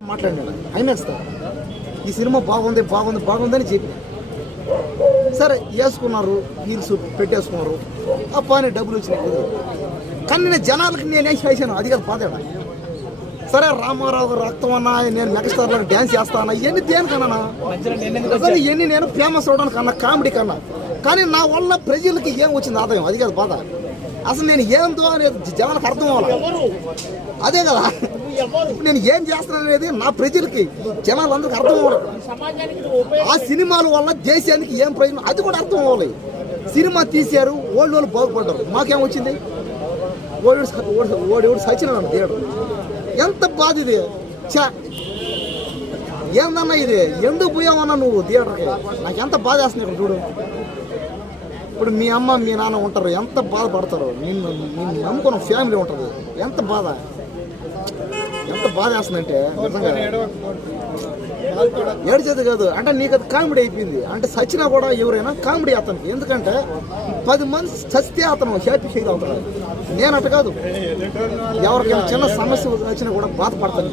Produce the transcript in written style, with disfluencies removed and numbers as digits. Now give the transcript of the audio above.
మాట్లాడినాడు ఐమాక్స్తో ఈ సినిమా బాగుంది బాగుంది బాగుందని చెప్పి సరే వేసుకున్నారు హీల్స్ పెట్టేసుకున్నారు ఆ పని డబ్బులు వచ్చినాయి కానీ నేను జనాలకి నేనేం చేశాను అది కాదు పాదాడ సరే రామారావు గారు రక్తం అన్నా నేను మెగాస్టార్ లాగా డ్యాన్స్ చేస్తాను ఇవన్నీ దేనికన్నా అసలు ఇవన్నీ నేను ఫేమస్ అవడానికి కన్నా కామెడీ కన్నా కానీ నా వల్ల ప్రజలకి ఏం వచ్చింది ఆదాయం అది కాదు బాధ అసలు నేను ఏందో అనేది జనాలకు అర్థం అవ్వాలి అదే కదా నేను ఏం చేస్తున్నాను అనేది నా ప్రజలకి జనాలందరికీ అర్థం అవ్వాలి ఆ సినిమాల వల్ల దేశానికి ఏం ప్రయోజనం అది కూడా అర్థం అవ్వాలి సినిమా తీశారు వాళ్ళు బాగుపడ్డారు మాకేం వచ్చింది ఓడి సచినాడు దేవుడు ఎంత బాధ ఇది చా ఏందన్నా ఇది ఎందుకు పోయావన్నా నువ్వు థియేటర్కి నాకు ఎంత బాధ వేస్తుంది ఇక్కడ చూడు ఇప్పుడు మీ అమ్మ మీ నాన్న ఉంటారు ఎంత బాధపడతారు నిన్ను నమ్ముకున్న ఫ్యామిలీ ఉంటుంది ఎంత బాధ వేస్తుందంటే నిజంగా ఏడ్చేది కాదు అంటే నీకు అది కామెడీ అయిపోయింది అంటే సచ్చినా కూడా ఎవరైనా కామెడీ అతనికి ఎందుకంటే 10 మంది చస్తే అతను హ్యాపీ ఫీల్ అవుతాడు నేను అట్ట కాదు ఎవరికైనా చిన్న సమస్య వచ్చినా కూడా బాధపడతాను